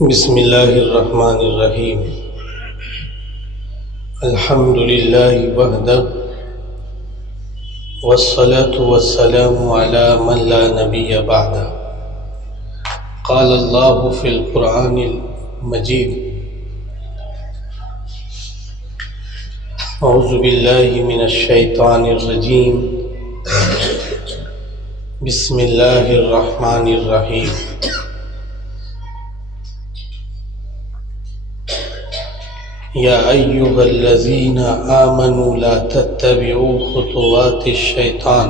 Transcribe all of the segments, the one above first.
بسم اللہ الرحمن الرحیم الحمد للہ وحدہ والصلاة والسلام علی من لا نبی بعدہ قال اللہ فی القرآن المجید اعوذ باللہ من الشیطان الرجیم بسم اللہ الرحمن الرحیم یا ایہا الذین آمنوا لا تتبعوا خطوات الشیطان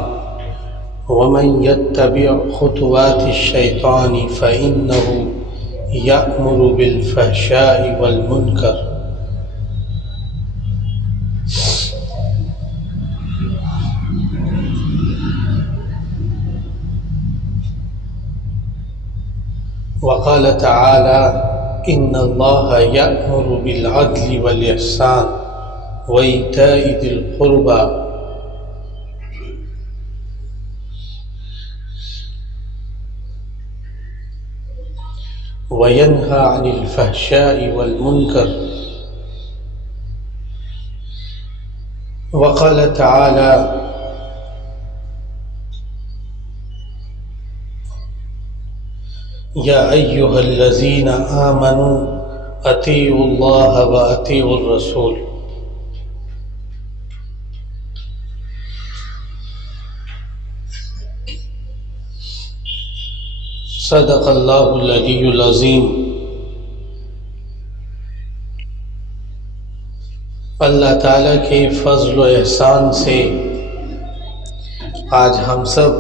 ومن يتبع خطوات الشیطان فإنه یأمر بالفحشاء والمنکر وقال تعالی ان اللہ یأمر بالعدل والإحسان وإیتاء ذی القربى وینہی عن الفحشاء والمنکر وقال تعالی یا ایہا الذین آمنوا اطیعوا اللہ واطیعوا الرسول صدق اللہ العلی العظیم۔ اللہ تعالیٰ کے فضل و احسان سے آج ہم سب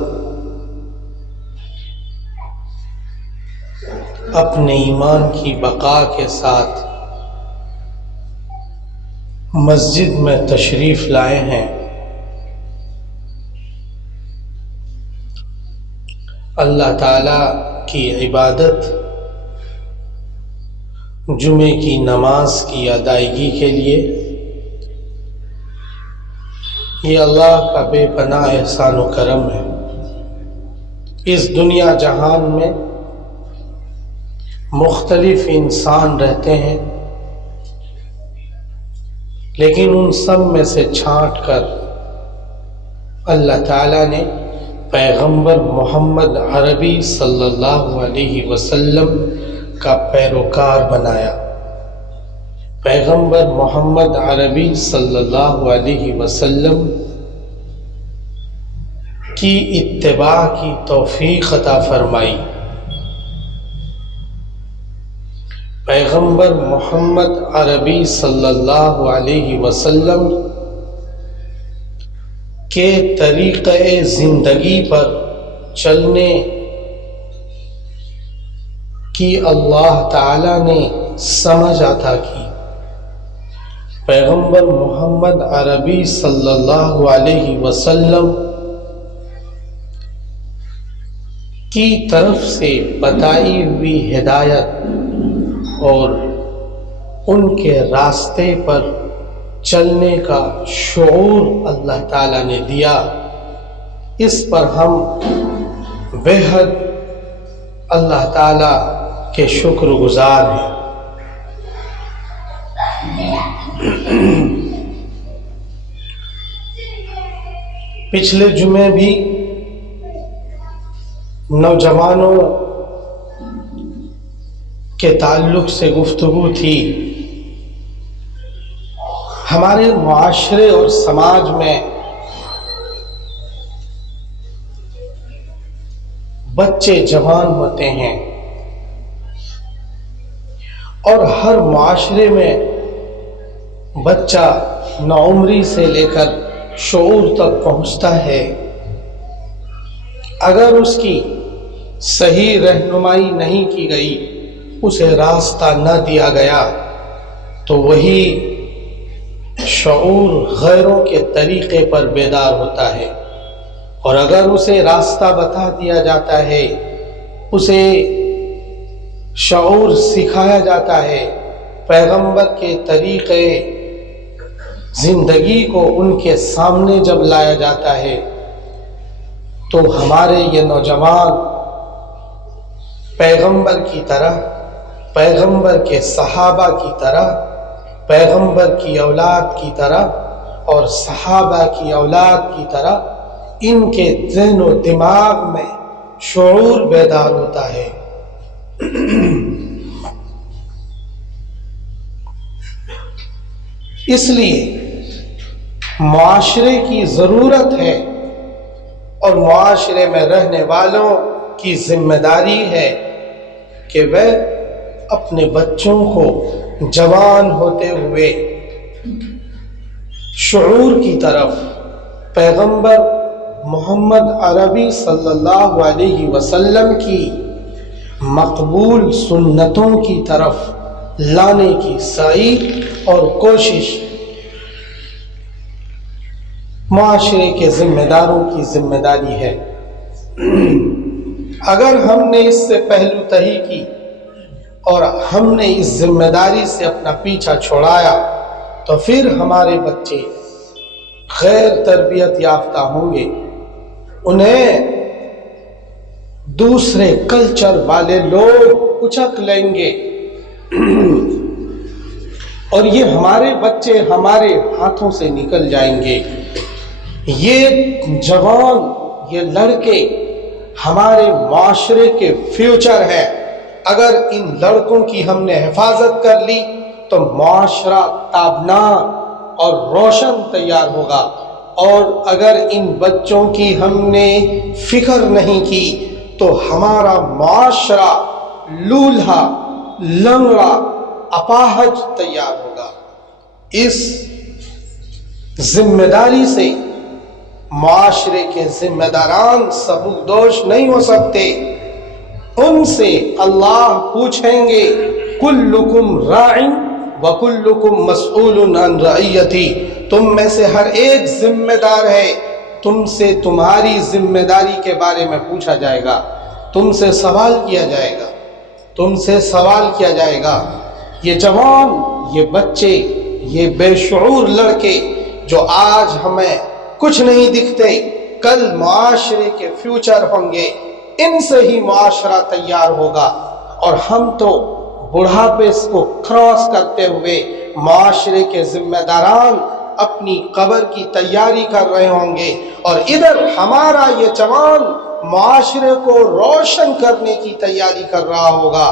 اپنے ایمان کی بقا کے ساتھ مسجد میں تشریف لائے ہیں۔ اللہ تعالیٰ کی عبادت جمعے کی نماز کی ادائیگی کے لیے، یہ اللہ کا بے پناہ احسان و کرم ہے۔ اس دنیا جہان میں مختلف انسان رہتے ہیں، لیکن ان سب میں سے چھانٹ کر اللہ تعالیٰ نے پیغمبر محمد عربی صلی اللہ علیہ وسلم کا پیروکار بنایا۔ پیغمبر محمد عربی صلی اللہ علیہ وسلم کی اتباع کی توفیق عطا فرمائی۔ پیغمبر محمد عربی صلی اللہ علیہ وسلم کے طریقۂ زندگی پر چلنے کی اللہ تعالی نے سمجھ عطا کی۔ پیغمبر محمد عربی صلی اللہ علیہ وسلم کی طرف سے بتائی ہوئی ہدایت اور ان کے راستے پر چلنے کا شعور اللہ تعالیٰ نے دیا۔ اس پر ہم بےحد اللہ تعالیٰ کے شکر گزار ہیں۔ پچھلے جمعے بھی نوجوانوں کے تعلق سے گفتگو تھی۔ ہمارے معاشرے اور سماج میں بچے جوان ہوتے ہیں، اور ہر معاشرے میں بچہ نوعمری سے لے کر شعور تک پہنچتا ہے۔ اگر اس کی صحیح رہنمائی نہیں کی گئی، اسے راستہ نہ دیا گیا، تو وہی شعور غیروں کے طریقے پر بیدار ہوتا ہے، اور اگر اسے راستہ بتا دیا جاتا ہے، اسے شعور سکھایا جاتا ہے، پیغمبر کے طریقے زندگی کو ان کے سامنے جب لایا جاتا ہے، تو ہمارے یہ نوجوان پیغمبر کی طرح پیغمبر کے صحابہ کی طرح، پیغمبر کی اولاد کی طرح اور صحابہ کی اولاد کی طرح ان کے ذہن و دماغ میں شعور بیدار ہوتا ہے۔ اس لیے معاشرے کی ضرورت ہے اور معاشرے میں رہنے والوں کی ذمہ داری ہے کہ وہ اپنے بچوں کو جوان ہوتے ہوئے شعور کی طرف، پیغمبر محمد عربی صلی اللہ علیہ وسلم کی مقبول سنتوں کی طرف لانے کی سعی اور کوشش معاشرے کے ذمہ داروں کی ذمہ داری ہے۔ اگر ہم نے اس سے پہلو تہی کی اور ہم نے اس ذمہ داری سے اپنا پیچھا چھوڑایا تو پھر ہمارے بچے غیر تربیت یافتہ ہوں گے، انہیں دوسرے کلچر والے لوگ اچک لیں گے اور یہ ہمارے بچے ہمارے ہاتھوں سے نکل جائیں گے۔ یہ جوان، یہ لڑکے ہمارے معاشرے کے فیوچر ہے۔ اگر ان لڑکوں کی ہم نے حفاظت کر لی تو معاشرہ تابناک اور روشن تیار ہوگا، اور اگر ان بچوں کی ہم نے فکر نہیں کی تو ہمارا معاشرہ لولہا، لنگڑا، اپاہج تیار ہوگا۔ اس ذمہ داری سے معاشرے کے ذمہ داران سبکدوش نہیں ہو سکتے۔ ان سے اللہ پوچھیں گے کلکم راع وکلکم مسئول عن رعیتی، تم میں سے ہر ایک ذمہ دار ہے، تم سے تمہاری ذمہ داری کے بارے میں پوچھا جائے گا، تم سے سوال کیا جائے گا، تم سے سوال کیا جائے گا۔ یہ جوان، یہ بچے، یہ بے شعور لڑکے جو آج ہمیں کچھ نہیں دکھتے، کل معاشرے کے فیوچر ہوں گے، ان سے ہی معاشرہ تیار ہوگا، اور ہم تو بڑھاپے کو کراس کرتے ہوئے معاشرے کے ذمہ داران اپنی قبر کی تیاری کر رہے ہوں گے، اور ادھر ہمارا یہ جوان معاشرے کو روشن کرنے کی تیاری کر رہا ہوگا۔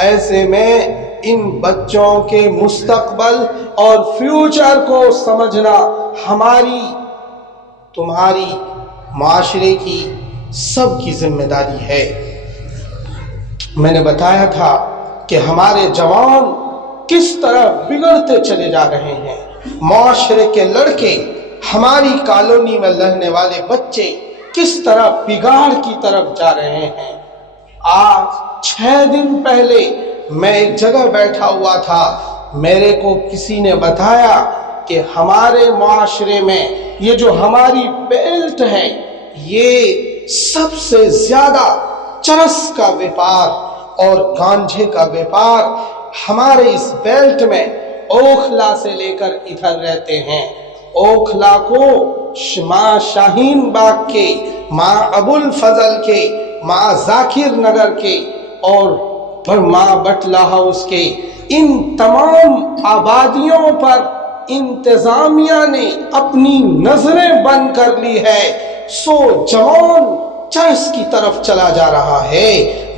ایسے میں ان بچوں کے مستقبل اور فیوچر کو سمجھنا ہماری، تمہاری، معاشرے کی، سب کی ذمہ داری ہے۔ میں نے بتایا تھا کہ ہمارے جوان کس طرح بگڑتے چلے جا رہے ہیں، معاشرے کے لڑکے، ہماری کالونی میں رہنے والے بچے کس طرح بگاڑ کی طرف جا رہے ہیں۔ آج 6 دن پہلے میں ایک جگہ بیٹھا ہوا تھا، میرے کو کسی نے بتایا کہ ہمارے معاشرے میں یہ جو ہماری بیلٹ ہے، یہ سب سے زیادہ چرس کا بیپار اور گانجے کا بیپار ہمارے اس بیلٹ میں اوکھلا سے لے کر ادھر رہتے ہیں۔ اوکھلا کو ماں شاہین باغ کے، ماں ابو الفضل کے، ماں ذاکر نگر کے اور ماں بٹلہ ہاؤس کے، ان تمام آبادیوں پر انتظامیہ نے اپنی نظریں بند کر لی ہے۔ سو جوان چرس کی طرف چلا جا رہا ہے،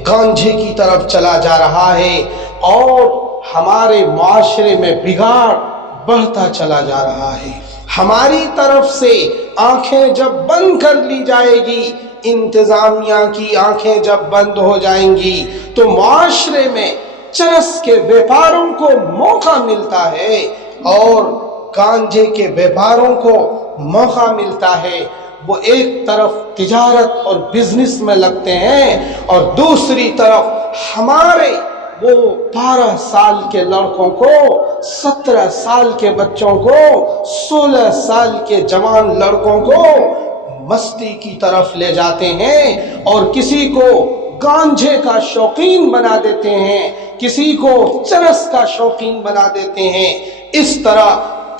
گانجے کی طرف چلا جا رہا ہے، اور ہمارے معاشرے میں بگاڑ بڑھتا چلا جا رہا ہے۔ ہماری طرف سے آنکھیں جب بند کر لی جائے گی، انتظامیہ کی آنکھیں جب بند ہو جائیں گی تو معاشرے میں چرس کے بیپاروں کو موقع ملتا ہے اور گانجے کے بیپاروں کو موقع ملتا ہے۔ وہ ایک طرف تجارت اور بزنس میں لگتے ہیں اور دوسری طرف ہمارے وہ 12 سال کے لڑکوں کو، 17 سال کے بچوں کو، 16 سال کے جوان لڑکوں کو مستی کی طرف لے جاتے ہیں اور کسی کو گانجے کا شوقین بنا دیتے ہیں، کسی کو چرس کا شوقین بنا دیتے ہیں۔ اس طرح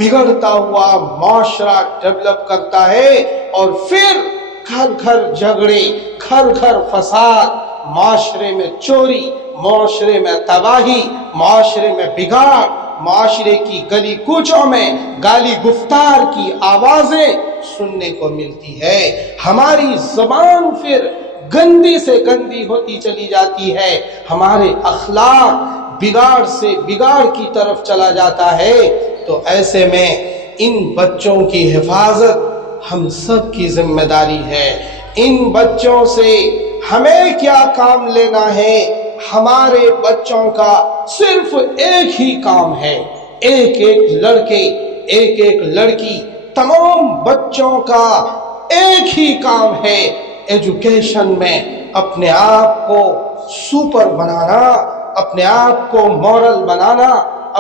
بگڑتا ہوا معاشرہ ڈیولپ کرتا ہے اور پھر گھر گھر جھگڑے، گھر گھر فساد، معاشرے میں چوری، معاشرے میں تباہی، معاشرے میں بگاڑ، معاشرے کی گلی کوچوں میں گالی گفتار کی آوازیں سننے کو ملتی ہے۔ ہماری زبان پھر گندی سے گندی ہوتی چلی جاتی ہے، ہمارے اخلاق بگاڑ سے بگاڑ کی طرف چلا جاتا ہے۔ تو ایسے میں ان بچوں کی حفاظت ہم سب کی ذمہ داری ہے۔ ان بچوں سے ہمیں کیا کام لینا ہے؟ ہمارے بچوں کا صرف ایک ہی کام ہے، ایک ایک لڑکے، ایک ایک لڑکی، تمام بچوں کا ایک ہی کام ہے ایجوکیشن میں اپنے آپ کو سپر بنانا، اپنے آپ کو مورل بنانا،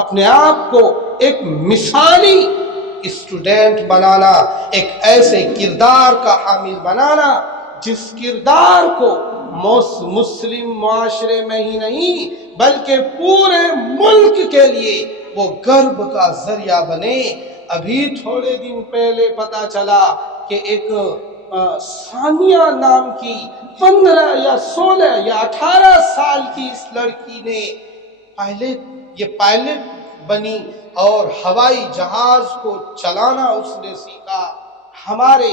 اپنے آپ کو ایک مثالی اسٹوڈنٹ بنانا، ایک ایسے کردار کا حامل بنانا جس کردار کو مسلم معاشرے میں ہی نہیں بلکہ پورے ملک کے لیے وہ گرو کا ذریعہ بنے۔ ابھی تھوڑے دن پہلے پتا چلا کہ ایک ثانیہ نام کی 15 یا 16 یا 18 سال کی اس لڑکی نے پائلٹ بنی اور ہوائی جہاز کو چلانا اس نے سیکھا۔ ہمارے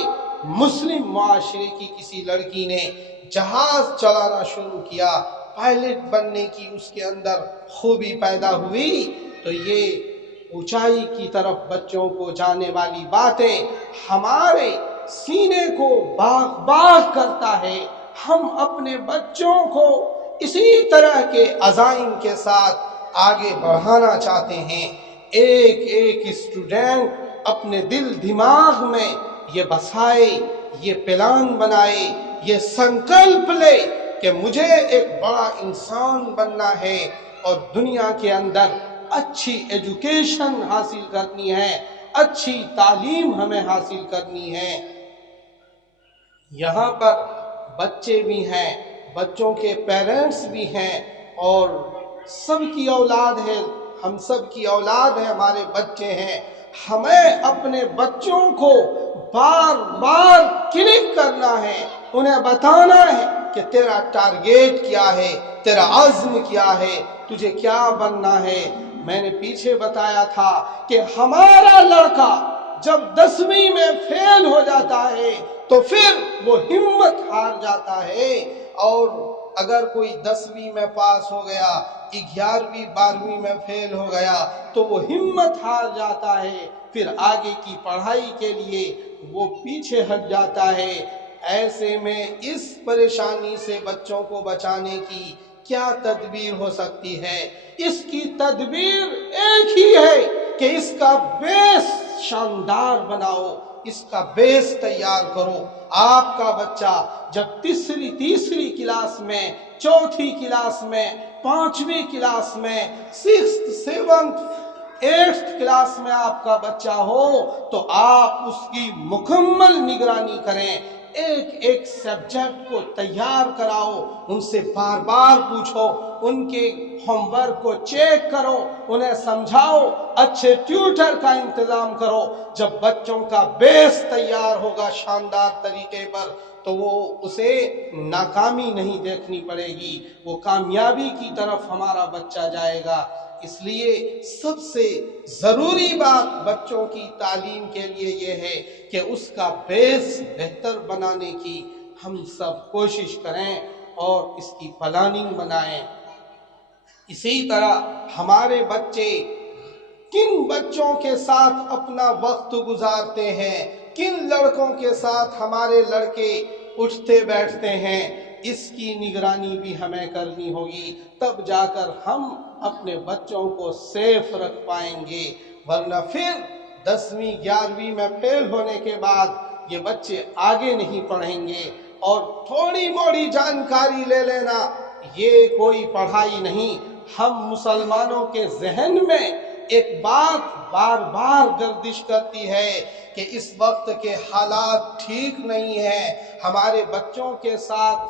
مسلم معاشرے کی کسی لڑکی نے جہاز چلانا شروع کیا، پائلٹ بننے کی اس کے اندر خوبی پیدا ہوئی، تو یہ اونچائی کی طرف بچوں کو جانے والی باتیں ہمارے سینے کو باغ باغ کرتا ہے۔ ہم اپنے بچوں کو اسی طرح کے عزائم کے ساتھ آگے بڑھانا چاہتے ہیں۔ ایک ایک اسٹوڈنٹ اپنے دل دماغ میں یہ بسائے، یہ پلان بنائے، یہ سنکلپ لے کہ مجھے ایک بڑا انسان بننا ہے اور دنیا کے اندر اچھی ایجوکیشن حاصل کرنی ہے، اچھی تعلیم ہمیں حاصل کرنی ہے۔ یہاں پر بچے بھی ہیں، بچوں کے پیرنٹس بھی ہیں، اور سب کی اولاد ہے، ہم سب کی اولاد ہے، ہمارے بچے ہیں۔ ہمیں اپنے بچوں کو بار بار کلک کرنا ہے، انہیں بتانا ہے کہ تیرا ٹارگیٹ کیا ہے، تیرا عزم کیا ہے، تجھے کیا بننا ہے۔ میں نے پیچھے بتایا تھا کہ ہمارا لڑکا جب 10ویں میں فیل ہو جاتا ہے تو پھر وہ ہمت ہار جاتا ہے، اور اگر کوئی 10ویں میں پاس ہو گیا، 11ویں 12ویں میں فیل ہو گیا تو وہ ہمت ہار جاتا ہے، پھر آگے کی پڑھائی کے لیے وہ پیچھے ہٹ جاتا ہے۔ ایسے میں اس پریشانی سے بچوں کو بچانے کی کیا تدبیر ہو سکتی ہے؟ اس کی تدبیر ایک ہی ہے کہ اس کا بیس شاندار بناؤ، اس کا بیس تیار کرو۔ آپ کا بچہ جب تیسری کلاس میں، چوتھی کلاس میں، 5ویں کلاس میں، 6th 7th 8th کلاس میں آپ کا بچہ ہو تو آپ اس کی مکمل نگرانی کریں، ایک ایک سبجیکٹ کو تیار کراؤ، ان سے بار بار پوچھو، ان کے ہوم ورک کو چیک کرو، انہیں سمجھاؤ، اچھے ٹیوٹر کا انتظام کرو۔ جب بچوں کا بیس تیار ہوگا شاندار طریقے پر تو وہ اسے ناکامی نہیں دیکھنی پڑے گی، وہ کامیابی کی طرف ہمارا بچہ جائے گا۔ اس لیے سب سے ضروری بات بچوں کی تعلیم کے لیے یہ ہے کہ اس کا بیس بہتر بنانے کی ہم سب کوشش کریں اور اس کی پلاننگ بنائیں۔ اسی طرح ہمارے بچے کن بچوں کے ساتھ اپنا وقت گزارتے ہیں، کن لڑکوں کے ساتھ ہمارے لڑکے اٹھتے بیٹھتے ہیں، اس کی نگرانی بھی ہمیں کرنی ہوگی، تب جا کر ہم اپنے بچوں کو سیف رکھ پائیں گے۔ ورنہ پھر 10ویں 11ویں میں فیل ہونے کے بعد یہ بچے آگے نہیں پڑھیں گے، اور تھوڑی موڑی جانکاری لے لینا یہ کوئی پڑھائی نہیں۔ ہم مسلمانوں کے ذہن میں ایک بات بار بار گردش کرتی ہے کہ اس وقت کے حالات ٹھیک نہیں ہیں، ہمارے بچوں کے ساتھ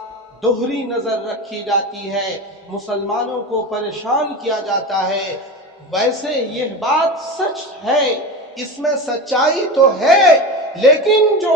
دوہری نظر رکھی جاتی ہے، مسلمانوں کو پریشان کیا جاتا ہے۔ ویسے یہ بات سچ ہے، اس میں سچائی تو ہے، لیکن جو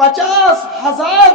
50,000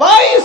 22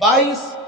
22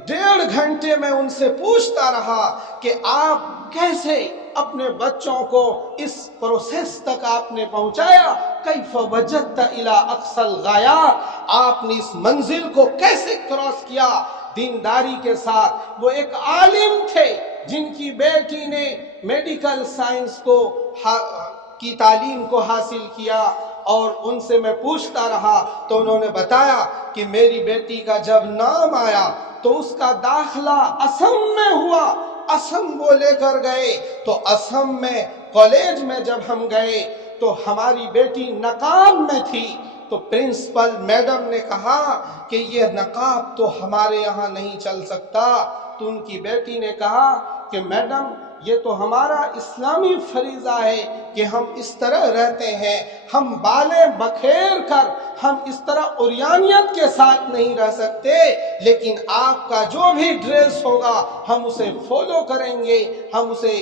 1.5 گھنٹے میں ان سے پوچھتا رہا کہ آپ کیسے اپنے بچوں کو اس پروسیس تک آپ نے پہنچایا، کیف وجدت الی اقصی الغایات، آپ نے اس منزل کو کیسے کراس کیا دینداری کے ساتھ۔ وہ ایک عالم تھے جن کی بیٹی نے میڈیکل سائنس کی تعلیم کو حاصل کیا، اور ان سے میں پوچھتا رہا تو انہوں نے بتایا کہ میری بیٹی کا جب نام آیا تو اس کا داخلہ اسم میں ہوا، اسم وہ لے کر گئے، تو اسم میں کالج میں جب ہم گئے تو ہماری بیٹی نقاب میں تھی، تو پرنسپل میڈم نے کہا کہ یہ نقاب تو ہمارے یہاں نہیں چل سکتا، تو ان کی بیٹی نے کہا کہ میڈم یہ تو ہمارا اسلامی فریضہ ہے کہ ہم اس طرح رہتے ہیں، ہم بالیں بکھیر کر ہم اس طرح عریانیت کے ساتھ نہیں رہ سکتے، لیکن آپ کا جو بھی ڈریس ہوگا ہم اسے فالو کریں گے، ہم اسے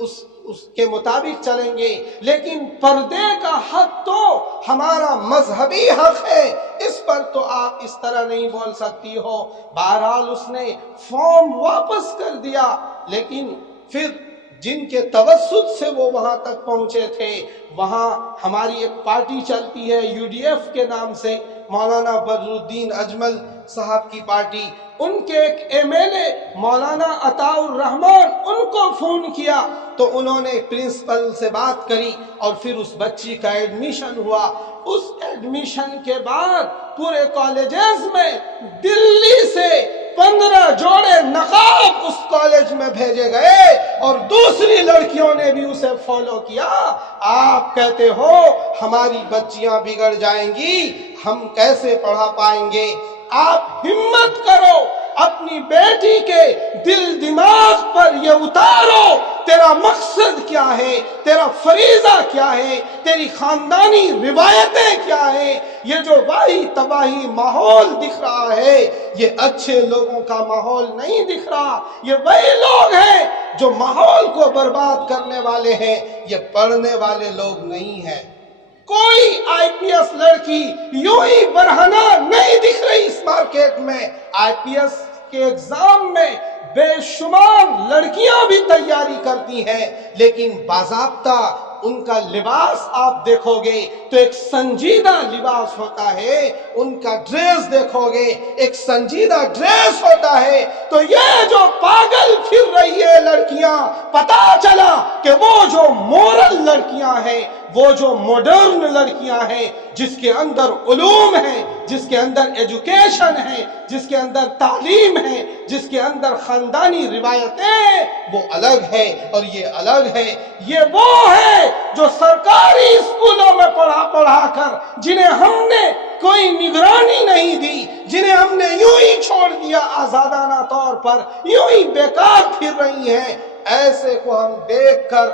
اس کے مطابق چلیں گے، لیکن پردے کا حق تو ہمارا مذہبی حق ہے، اس پر تو آپ اس طرح نہیں بول سکتی ہو۔ بہرحال اس نے فارم واپس کر دیا، لیکن پھر جن کے توسط سے وہ وہاں تک پہنچے تھے، وہاں ہماری ایک پارٹی چلتی ہے UDF کے نام سے، مولانا بدرالدین اجمل صاحب کی پارٹی، ان کے ایک MLA مولانا عطاء الرحمان، ان کو فون کیا تو انہوں نے پرنسپل سے بات کری اور پھر اس بچی کا ایڈمیشن ہوا۔ اس ایڈمیشن کے بعد پورے کالجز میں دلی سے 15 جوڑے نقاب اس کالج میں بھیجے گئے اور دوسری لڑکیوں نے بھی اسے فالو کیا۔ آپ کہتے ہو ہماری بچیاں بگڑ جائیں گی، ہم کیسے پڑھا پائیں گے؟ آپ ہمت کرو، اپنی بیٹی کے دل دماغ پر یہ اتارو، تیرا مقصد کیا ہے، تیرا فریضہ کیا ہے، تیری خاندانی روایتیں کیا ہیں۔ یہ جو واہی تباہی ماحول دکھ رہا ہے، یہ اچھے لوگوں کا ماحول نہیں دکھ رہا، یہ وہی لوگ ہیں جو ماحول کو برباد کرنے والے ہیں، یہ پڑھنے والے لوگ نہیں ہیں۔ کوئی IPS لڑکی یوں ہی برہنہ نہیں دکھ رہی اس مارکیٹ میں۔ IPS کے ایگزام میں بے شمار لڑکیاں بھی تیاری کرتی ہیں، لیکن باضابطہ ان کا لباس آپ دیکھو گے تو ایک سنجیدہ لباس ہوتا ہے، ان کا ڈریس دیکھو گے ایک سنجیدہ ڈریس ہوتا ہے۔ تو یہ جو پاگل پھر رہی ہے لڑکیاں، پتا چلا کہ وہ جو مورل لڑکیاں ہیں، وہ جو ماڈرن لڑکیاں ہیں، جس کے اندر علوم ہے، جس کے اندر ایجوکیشن ہے، جس کے اندر تعلیم ہے، جس کے اندر خاندانی روایتیں، وہ الگ ہے اور یہ الگ ہے۔ یہ وہ ہے جو سرکاری اسکولوں میں پڑھا کر، جنہیں ہم نے کوئی نگرانی نہیں دی، جنہیں ہم نے یوں ہی چھوڑ دیا آزادانہ طور پر، یوں ہی بیکار پھر رہی ہیں، ایسے کو ہم دیکھ کر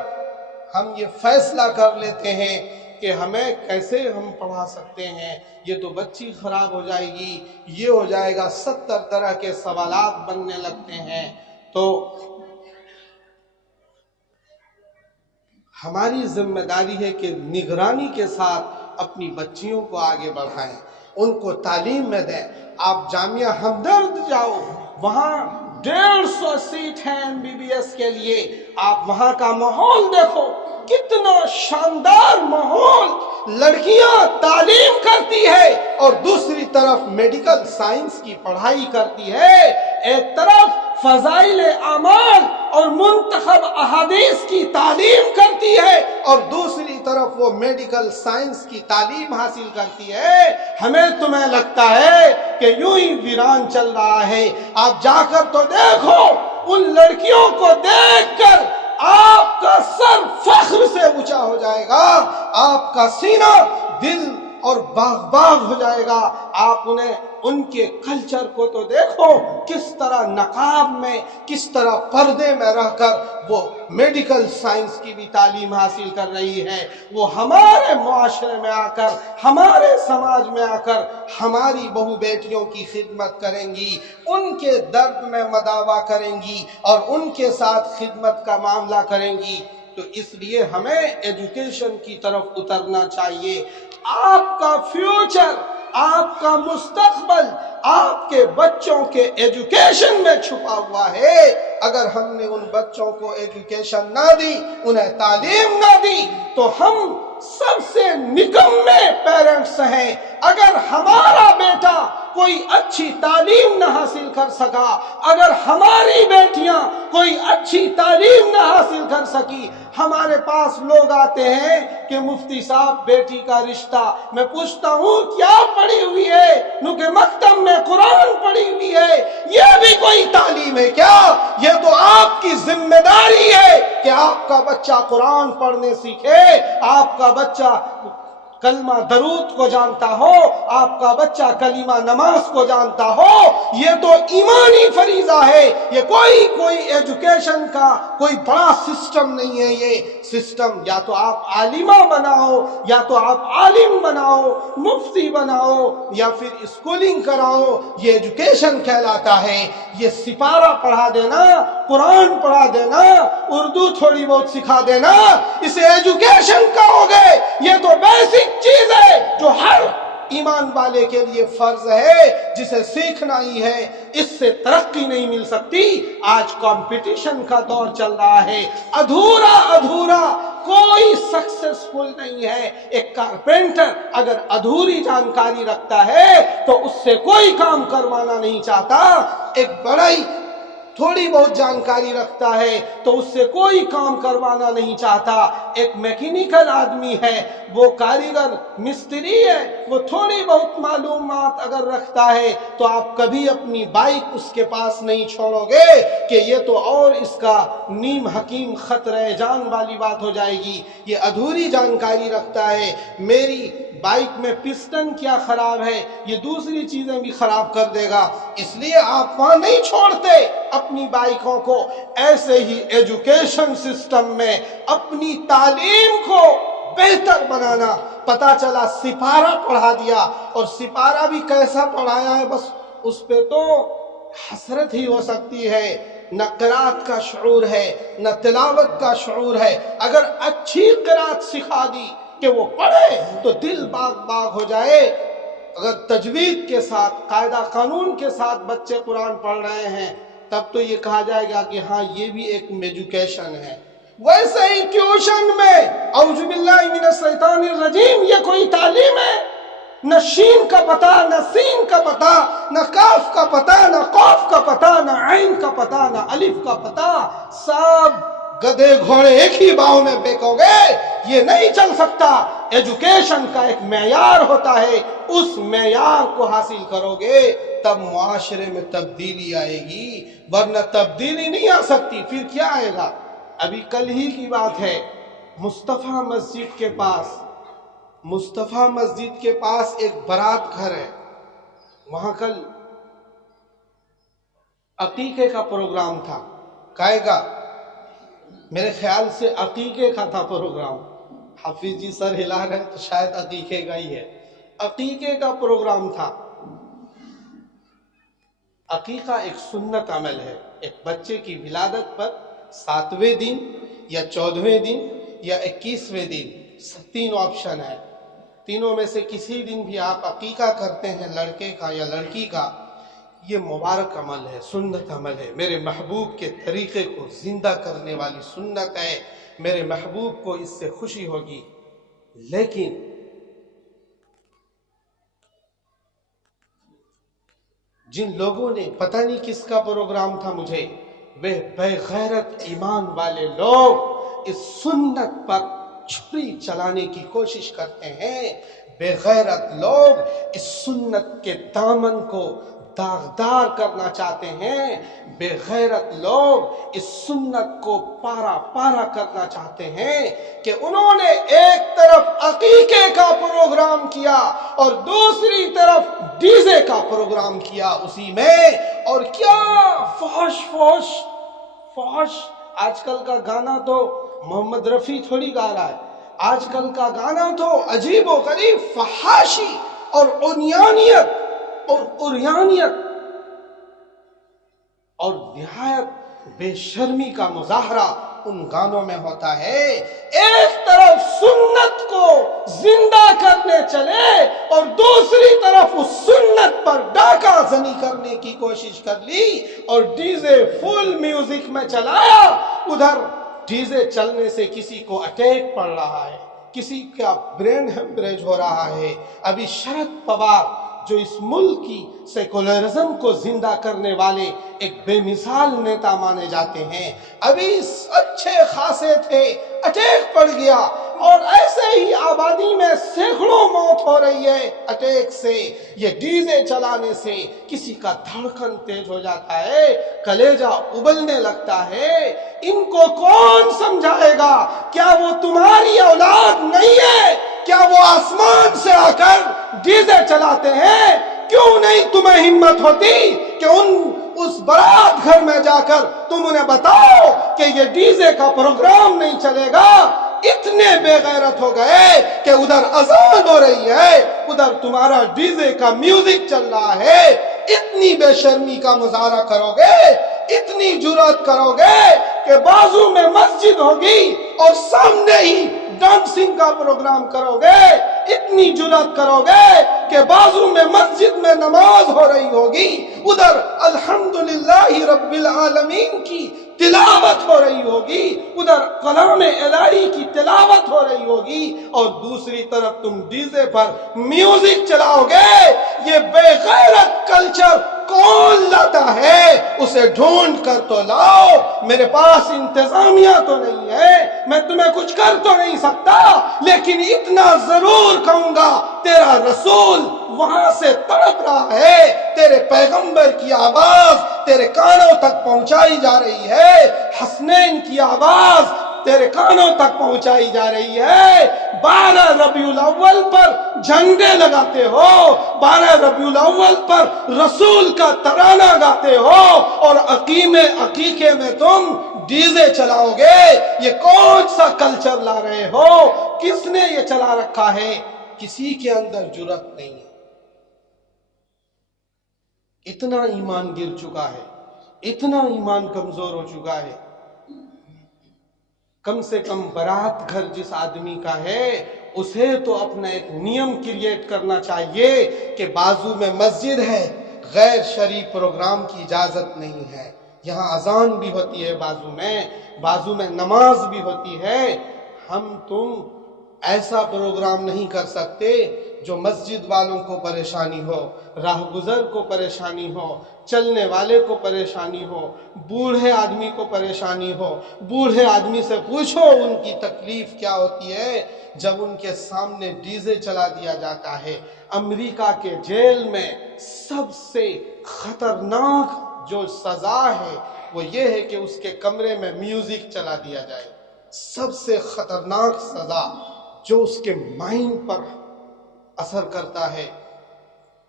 ہم یہ فیصلہ کر لیتے ہیں کہ ہمیں کیسے ہم پڑھا سکتے ہیں، یہ تو بچی خراب ہو جائے گی، یہ ہو جائے گا، 70 طرح کے سوالات بننے لگتے ہیں۔ تو ہماری ذمہ داری ہے کہ نگرانی کے ساتھ اپنی بچیوں کو آگے بڑھائیں، ان کو تعلیم میں دیں۔ آپ جامعہ ہمدرد جاؤ، وہاں 150 سیٹ ہیں MBBS کے لیے، آپ وہاں کا ماحول دیکھو، کتنا شاندار ماحول، لڑکیاں تعلیم کرتی ہے اور دوسری طرف میڈیکل سائنس کی پڑھائی کرتی ہے، ایک طرف فضائل اعمال اور منتخب احادیث کی تعلیم کرتی ہے اور دوسری طرف وہ میڈیکل سائنس کی تعلیم حاصل کرتی ہے۔ ہمیں تمہیں لگتا ہے کہ یوں ہی ویران چل رہا ہے، آپ جا کر تو دیکھو، ان لڑکیوں کو دیکھ کر آپ کا سر فخر سے اونچا ہو جائے گا، آپ کا سینہ دل اور باغ باغ ہو جائے گا۔ آپ انہیں ان کے کلچر کو تو دیکھو، کس طرح نقاب میں، کس طرح پردے میں رہ کر وہ میڈیکل سائنس کی بھی تعلیم حاصل کر رہی ہے، وہ ہمارے معاشرے میں آ کر، ہمارے سماج میں آ کر ہماری بہو بیٹیوں کی خدمت کریں گی، ان کے درد میں مداوا کریں گی اور ان کے ساتھ خدمت کا معاملہ کریں گی۔ تو اس لیے ہمیں ایجوکیشن کی طرف اترنا چاہیے۔ آپ کا فیوچر آپ کا مستقبل آپ کے بچوں کے ایجوکیشن میں چھپا ہوا ہے۔ اگر ہم نے ان بچوں کو ایجوکیشن نہ دی، انہیں تعلیم نہ دی، تو ہم سب سے نکمے پیرنٹس ہیں۔ اگر ہمارا بیٹا کوئی اچھی تعلیم نہ حاصل کر سکا، اگر ہماری بیٹیاں کوئی اچھی تعلیم نہ حاصل کر سکی، ہمارے پاس لوگ آتے ہیں کہ مفتی صاحب بیٹی کا رشتہ، میں پوچھتا ہوں کیا پڑھی ہوئی ہے؟ نو کہ مکتب میں قرآن پڑھی ہوئی ہے۔ یہ بھی کوئی تعلیم ہے کیا؟ یہ تو آپ کی ذمہ داری ہے کہ آپ کا بچہ قرآن پڑھنے سیکھے، آپ کا بچہ کلمہ درود کو جانتا ہو، آپ کا بچہ کلمہ نماز کو جانتا ہو۔ یہ تو ایمانی فریضہ ہے، یہ کوئی ایجوکیشن کا کوئی بڑا سسٹم نہیں ہے۔ یہ سسٹم یا تو آپ عالمہ بناؤ، یا تو آپ عالم بناؤ، مفتی بناؤ، یا پھر اسکولنگ کراؤ، یہ ایجوکیشن کہلاتا ہے۔ یہ سپارہ پڑھا دینا، قرآن پڑھا دینا، اردو تھوڑی بہت سکھا دینا، اسے ایجوکیشن کہو گے؟ یہ تو بیسک چیز ہے جو ہر ایمان والے کے لیے فرض ہے، جسے سیکھنا ہی ہے۔ اس سے ترقی نہیں مل سکتی۔ آج کمپٹیشن کا دور چل رہا ہے، ادھورا کوئی سکسیسفل نہیں ہے۔ ایک کارپینٹر اگر ادھوری جانکاری رکھتا ہے تو اس سے کوئی کام کروانا نہیں چاہتا۔ ایک بڑائی تھوڑی بہت جانکاری رکھتا ہے تو اس سے کوئی کام کروانا نہیں چاہتا۔ ایک میکینیکل آدمی ہے، وہ کاریگر مستری ہے، وہ تھوڑی بہت معلومات اگر رکھتا ہے تو آپ کبھی اپنی بائک اس کے پاس نہیں چھوڑو گے کہ یہ تو اور اس کا نیم حکیم خطرہ جان والی بات ہو جائے گی۔ یہ ادھوری جانکاری رکھتا ہے، میری بائک میں پسٹن کیا خراب ہے، یہ دوسری چیزیں بھی خراب کر دے گا، اس لیے آپ وہاں نہیں چھوڑتے اپنی بائکوں کو۔ ایسے ہی ایجوکیشن سسٹم میں اپنی تعلیم کو بہتر بنانا۔ پتا چلا سپارہ پڑھا دیا، اور سپارہ بھی کیسا پڑھایا ہے، بس اس پہ تو حسرت ہی ہو سکتی ہے۔ نہ قرات کا شعور ہے، نہ تلاوت کا شعور ہے۔ اگر اچھی قرات سکھا دی کہ وہ پڑھے تو دل باغ ہو جائے۔ اگر تجوید کے ساتھ، قاعدہ قانون کے ساتھ بچے قرآن پڑھ رہے ہیں تب تو یہ کہا جائے گا کہ ہاں یہ بھی ایک ایجوکیشن ہے۔ ویسے ہی ٹیوشن میں اعوذ باللہ من الشیطان الرجیم یہ کوئی تعلیم ہے؟ نہ شین کا پتہ، نہ سین کا پتہ، نہ کاف کا پتہ، نہ قاف کا پتہ، نہ عین کا پتہ، نہ الف کا پتہ۔ سب گدھے گھوڑے ایک ہی باؤں میں بیکو گے، یہ نہیں چل سکتا۔ ایجوکیشن کا ایک معیار ہوتا ہے، اس معیار کو حاصل کرو گے تب معاشرے میں تبدیلی آئے گی، ورنہ تبدیلی نہیں آ سکتی۔ پھر کیا آئے گا؟ ابھی کل ہی کی بات ہے، مصطفیٰ مسجد کے پاس ایک برات گھر ہے، وہاں کل عقیقے کا پروگرام تھا۔ کائے گا؟ میرے خیال سے عقیقے کا تھا پروگرام۔ حافظ جی سر ہلا رہے تو شاید عقیقے کا ہی ہے۔ عقیقے کا پروگرام تھا۔ عقیقہ ایک سنت عمل ہے۔ ایک بچے کی ولادت پر 7ویں دن یا 14ویں دن یا 21ویں دن، 3 آپشن ہے، تینوں میں سے کسی دن بھی آپ عقیقہ کرتے ہیں لڑکے کا یا لڑکی کا، یہ مبارک عمل ہے، سنت عمل ہے، میرے محبوب کے طریقے کو زندہ کرنے والی سنت ہے، میرے محبوب کو اس سے خوشی ہوگی۔ لیکن جن لوگوں نے، پتہ نہیں کس کا پروگرام تھا مجھے، وہ بے غیرت ایمان والے لوگ اس سنت پر چھری چلانے کی کوشش کرتے ہیں۔ بے غیرت لوگ اس سنت کے دامن کو داغدار کرنا چاہتے ہیں۔ بے غیرت لوگ اس سنت کو پارا پارا کرنا چاہتے ہیں کہ انہوں نے ایک طرف عقیقے کا پروگرام کیا اور دوسری طرف ڈی جے کا پروگرام کیا اسی میں، اور کیا فحش۔ آج کل کا گانا تو محمد رفیع تھوڑی گا رہا ہے، آج کل کا گانا تو عجیب و غریب فحاشی اور عریانیت اور نہایت بے شرمی کا مظاہرہ ان گانوں میں ہوتا ہے۔ ایک طرف سنت کو زندہ کرنے چلے اور دوسری طرف اس سنت پر ڈاکہ زنی کرنے کی کوشش کر لی اور ڈیزے فل میوزک میں چلایا۔ ادھر ڈیزے چلنے سے کسی کو اٹیک پڑ رہا ہے، کسی کا برین ہیمریج ہو رہا ہے۔ ابھی شرد پوار جو اس ملک کی سیکولرزم کو زندہ کرنے والے ایک بے مثال نیتا مانے جاتے ہیں، ابھی اچھے خاصے تھے، اٹیک پڑ گیا اور ایسے ہی آبادی میں سینکڑوں موت ہو رہی ہے اٹیک سے۔ یہ ڈیزے چلانے سے کسی کا دھڑکن تیز ہو جاتا ہے، کلیجہ ابلنے لگتا ہے۔ ان کو کون سمجھائے گا؟ کیا وہ تمہاری اولاد نہیں ہے؟ کیا وہ آسمان سے آ کر ڈیزے چلاتے ہیں؟ کیوں نہیں تمہیں ہمت ہوتی کہ اس بارات گھر میں جا کر تم انہیں بتاؤ کہ یہ ڈیزے کا پروگرام نہیں چلے گا؟ اتنے بے غیرت ہو گئے کہ ادھر اذان ہو رہی ہے، ادھر تمہارا ڈیزے کا میوزک چل رہا ہے۔ اتنی بے شرمی کا مظاہرہ کرو گے، اتنی جرأت کرو گے کہ بازو میں مسجد ہوگی اور سامنے ہی ڈانسنگ کا پروگرام کرو گے، اتنی جرأت کرو گے کہ بازو میں مسجد میں نماز ہو رہی ہوگی، ادھر الحمدللہ رب العالمین کی تلاوت ہو رہی ہوگی، ادھر کلام الہی کی تلاوت ہو رہی ہوگی اور دوسری طرف تم ڈیزے پر میوزک چلاؤ گے۔ یہ بے غیرت کلچر کون لاتا ہے؟ اسے ڈھونڈ کر تو لاؤ۔ میرے پاس انتظامیہ تو نہیں ہے، میں تمہیں کچھ کر تو نہیں سکتا، لیکن اتنا ضرور کہوں گا تیرا رسول وہاں سے تڑپ رہا ہے، تیرے پیغمبر کی آواز تیرے کانوں تک پہنچائی جا رہی ہے، حسنین کی آواز تیرے کانوں تک پہنچائی جا رہی ہے۔ 12 ربیع الاول پر جھنڈے لگاتے ہو، 12 ربیع الاول پر رسول کا ترانہ گاتے ہو اور عقیقے میں تم ڈیزے چلاؤ گے۔ یہ کون سا کلچر لا رہے ہو؟ کس نے یہ چلا رکھا ہے؟ کسی کے اندر جرأت نہیں ہے۔ اتنا ایمان گر چکا ہے، اتنا ایمان کمزور ہو چکا ہے۔ کم سے کم بارات گھر جس آدمی کا ہے اسے تو اپنا ایک نیم کریٹ کرنا چاہیے کہ بازو میں مسجد ہے، غیر شرعی پروگرام کی اجازت نہیں ہے، یہاں اذان بھی ہوتی ہے، بازو میں نماز بھی ہوتی ہے۔ ہم تم ایسا پروگرام نہیں کر سکتے جو مسجد والوں کو پریشانی ہو، راہ گزر کو پریشانی ہو، چلنے والے کو پریشانی ہو، بوڑھے آدمی کو پریشانی ہو۔ بوڑھے آدمی سے پوچھو ان کی تکلیف کیا ہوتی ہے جب ان کے سامنے ڈیزے چلا دیا جاتا ہے۔ امریکہ کے جیل میں سب سے خطرناک جو سزا ہے وہ یہ ہے کہ اس کے کمرے میں میوزک چلا دیا جائے۔ سب سے خطرناک سزا جو اس کے مائنڈ پر اثر کرتا ہے،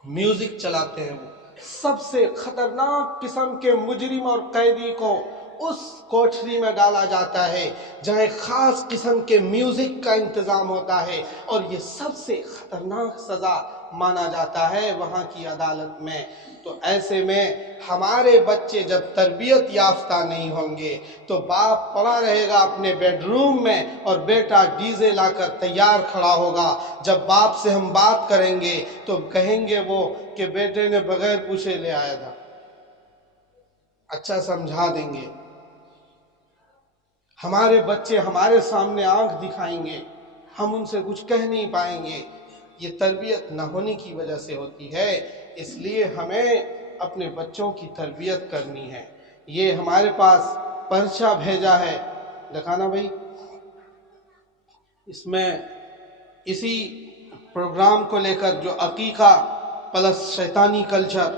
میوزک چلاتے ہیں وہ۔ سب سے خطرناک قسم کے مجرم اور قیدی کو اس کوٹھری میں ڈالا جاتا ہے جہاں ایک خاص قسم کے میوزک کا انتظام ہوتا ہے اور یہ سب سے خطرناک سزا مانا جاتا ہے وہاں کی عدالت میں۔ تو ایسے میں ہمارے بچے جب تربیت یافتہ نہیں ہوں گے تو باپ پڑا رہے گا اپنے بیڈ روم میں اور بیٹا ڈیزے لا کر تیار کھڑا ہوگا۔ جب باپ سے ہم بات کریں گے تو کہیں گے وہ کہ بیٹے نے بغیر پوچھے لے آیا تھا، اچھا سمجھا دیں گے۔ ہمارے بچے ہمارے سامنے آنکھ دکھائیں گے، ہم ان سے کچھ کہہ نہیں پائیں گے۔ یہ تربیت نہ ہونے کی وجہ سے ہوتی ہے، اس لیے ہمیں اپنے بچوں کی تربیت کرنی ہے۔ یہ ہمارے پاس پرچہ بھیجا ہے، دکھانا بھائی۔ اس میں اسی پروگرام کو لے کر جو عقیقہ پلس شیطانی کلچر،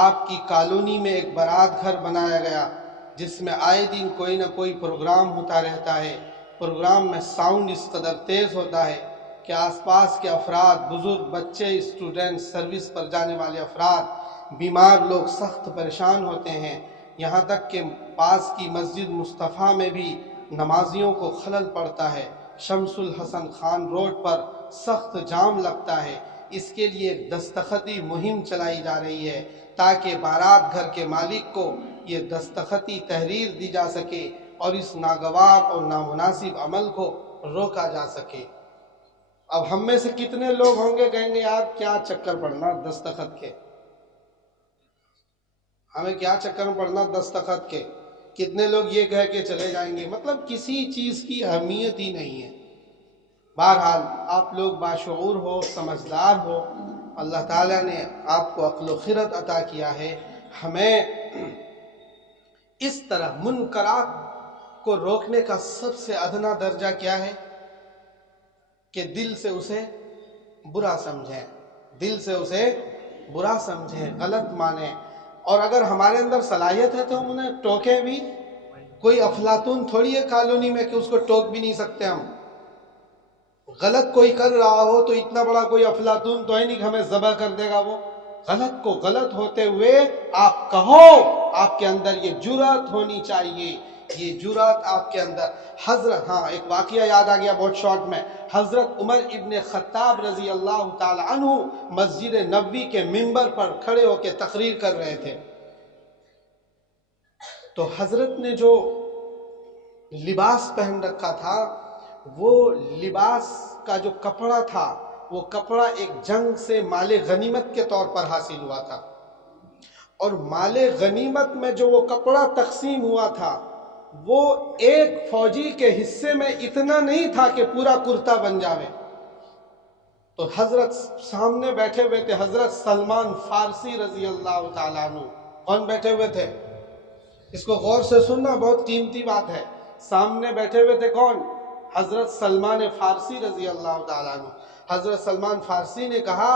آپ کی کالونی میں ایک بارات گھر بنایا گیا جس میں آئے دن کوئی نہ کوئی پروگرام ہوتا رہتا ہے۔ پروگرام میں ساؤنڈ اس قدر تیز ہوتا ہے کہ آس پاس کے افراد، بزرگ، بچے، اسٹوڈنٹ، سروس پر جانے والے افراد، بیمار لوگ سخت پریشان ہوتے ہیں۔ یہاں تک کہ پاس کی مسجد مصطفیٰ میں بھی نمازیوں کو خلل پڑتا ہے۔ شمس الحسن خان روڈ پر سخت جام لگتا ہے۔ اس کے لیے ایک دستخطی مہم چلائی جا رہی ہے تاکہ بارات گھر کے مالک کو یہ دستخطی تحریر دی جا سکے اور اس ناگوار اور نامناسب عمل کو روکا جا سکے۔ اب ہم میں سے کتنے لوگ ہوں گے کہیں گے یار کیا چکر پڑنا دستخط کے، ہمیں کیا چکر پڑنا دستخط کے، کتنے لوگ یہ کہہ کے چلے جائیں گے، مطلب کسی چیز کی اہمیت ہی نہیں ہے۔ بہرحال آپ لوگ باشعور ہو، سمجھدار ہو، اللہ تعالیٰ نے آپ کو عقل و خرد عطا کیا ہے، ہمیں اس طرح منکرات کو روکنے کا سب سے ادنا درجہ کیا ہے کہ دل سے اسے برا سمجھیں، دل سے اسے برا سمجھیں، غلط مانیں، اور اگر ہمارے اندر صلاحیت ہے تو ہم انہیں ٹوکیں بھی۔ کوئی افلاطون تھوڑی ہے کالونی میں کہ اس کو ٹوک بھی نہیں سکتے ہم۔ غلط کوئی کر رہا ہو تو اتنا بڑا کوئی افلاطون تو ہے نہیں کہ ہمیں ذبح کر دے گا وہ۔ غلط کو غلط ہوتے ہوئے آپ کہو، آپ کے اندر یہ جرأت ہونی چاہیے، یہ جرأت آپ کے اندر۔ حضرت ایک واقعہ یاد آ گیا بہت شارٹ میں، حضرت عمر ابن خطاب رضی اللہ تعالی عنہ مسجد نبوی کے منبر پر کھڑے ہو کے تقریر کر رہے تھے، تو حضرت نے جو لباس پہن رکھا تھا، وہ لباس کا جو کپڑا تھا، وہ کپڑا ایک جنگ سے مال غنیمت کے طور پر حاصل ہوا تھا، اور مال غنیمت میں جو وہ کپڑا تقسیم ہوا تھا وہ ایک فوجی کے حصے میں اتنا نہیں تھا کہ پورا کرتا بن جاوے۔ تو حضرت سامنے بیٹھے ہوئے تھے حضرت سلمان فارسی رضی اللہ تعالیٰ عنہ۔ کون بیٹھے ہوئے تھے؟ اس کو غور سے سننا، بہت قیمتی بات ہے۔ سامنے بیٹھے ہوئے تھے کون؟ حضرت سلمان فارسی رضی اللہ تعالیٰ عنہ۔ حضرت سلمان فارسی نے کہا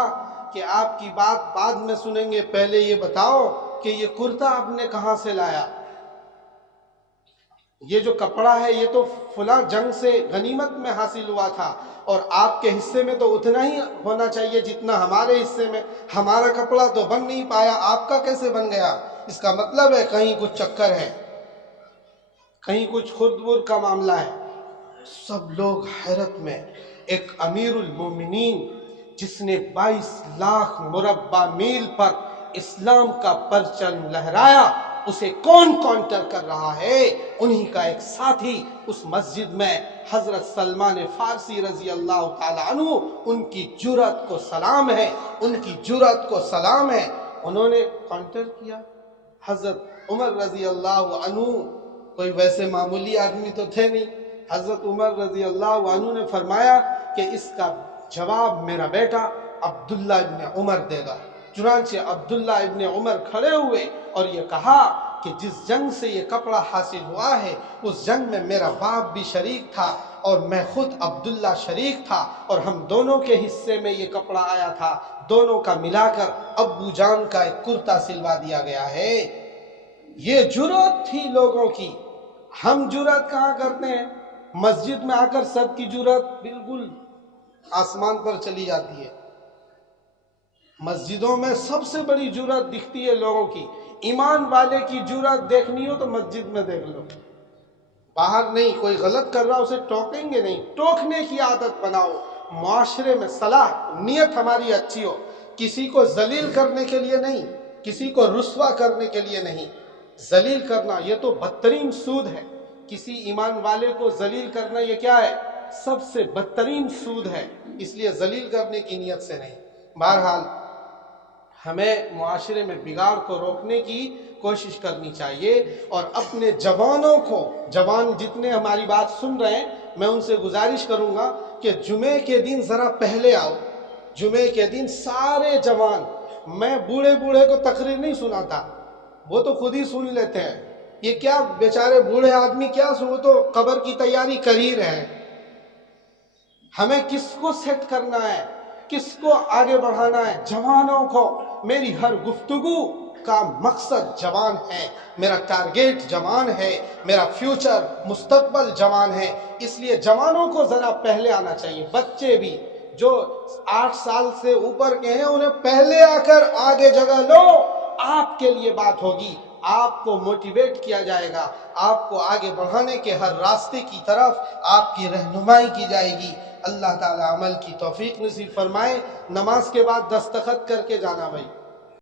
کہ آپ کی بات بعد میں سنیں گے، پہلے یہ بتاؤ کہ یہ کرتا آپ نے کہاں سے لایا؟ یہ جو کپڑا ہے یہ تو فلاں جنگ سے غنیمت میں حاصل ہوا تھا، اور آپ کے حصے میں تو اتنا ہی ہونا چاہیے جتنا ہمارے حصے میں، ہمارا کپڑا تو بن نہیں پایا، آپ کا کیسے بن گیا؟ اس کا مطلب ہے کہیں کچھ چکر ہے، کہیں کچھ خردبر کا معاملہ ہے۔ سب لوگ حیرت میں۔ ایک امیر المومنین جس نے 22 لاکھ مربع میل پر اسلام کا پرچم لہرایا، اسے کون کانٹر کر رہا ہے؟ انہی کا ایک ساتھی اس مسجد میں حضرت سلمان فارسی رضی اللہ تعالی عنہ، ان کی جرأت کو سلام ہے، ان کی جرأت کو سلام ہے۔ انہوں نے کانٹر کیا۔ حضرت عمر رضی اللہ عنہ کوئی ویسے معمولی آدمی تو تھے نہیں، حضرت عمر رضی اللہ عنہ نے فرمایا کہ اس کا جواب میرا بیٹا عبداللہ ابن عمر دے گا۔ چنانچہ عبداللہ ابن عمر کھڑے ہوئے اور یہ کہا کہ جس جنگ سے یہ کپڑا حاصل ہوا ہے اس جنگ میں میرا باپ بھی شریک تھا اور میں خود عبداللہ شریک تھا، اور ہم دونوں کے حصے میں یہ کپڑا آیا تھا، دونوں کا ملا کر ابو جان کا ایک کرتا سلوا دیا گیا ہے۔ یہ جرأت تھی لوگوں کی۔ ہم جرأت کہاں کرتے ہیں؟ مسجد میں آ کر سب کی جرأت بالکل آسمان پر چلی جاتی ہے۔ مسجدوں میں سب سے بڑی جرأت دکھتی ہے لوگوں کی۔ ایمان والے کی جرأت دیکھنی ہو تو مسجد میں دیکھ لو، باہر نہیں۔ کوئی غلط کر رہا اسے ٹوکیں گے نہیں، ٹوکنے کی عادت بناؤ۔ معاشرے میں صلاح نیت ہماری اچھی ہو، کسی کو ذلیل کرنے کے لیے نہیں، کسی کو رسوا کرنے کے لیے نہیں۔ ذلیل کرنا یہ تو بدترین سود ہے، کسی ایمان والے کو ذلیل کرنا یہ کیا ہے؟ سب سے بدترین سود ہے، اس لیے ذلیل کرنے کی نیت سے نہیں۔ بہرحال ہمیں معاشرے میں بگاڑ کو روکنے کی کوشش کرنی چاہیے، اور اپنے جوانوں کو، جوان جتنے ہماری بات سن رہے ہیں، میں ان سے گزارش کروں گا کہ جمعے کے دن ذرا پہلے آؤ۔ جمعے کے دن سارے جوان، میں بوڑھے کو تقریر نہیں سناتا، وہ تو خود ہی سن لیتے ہیں۔ یہ کیا بیچارے بوڑھے آدمی کیا وہ تو قبر کی تیاری کر ہی رہے ہیں۔ ہمیں کس کو سیٹ کرنا ہے، کس کو آگے بڑھانا ہے؟ جوانوں کو۔ میری ہر گفتگو کا مقصد جوان ہے، میرا ٹارگیٹ جوان ہے، میرا فیوچر مستقبل جوان ہے، اس لیے جوانوں کو ذرا پہلے آنا چاہیے۔ بچے بھی جو 8 سال سے اوپر کے ہیں انہیں پہلے آ کر آگے جگہ لو، آپ کے لیے بات ہوگی، آپ کو موٹیویٹ کیا جائے گا، آپ کو آگے بڑھانے کے ہر راستے کی طرف آپ کی رہنمائی کی جائے گی۔ اللہ تعالی عمل کی توفیق نصیب فرمائے۔ نماز کے بعد دستخط کر کے جانا بھائی۔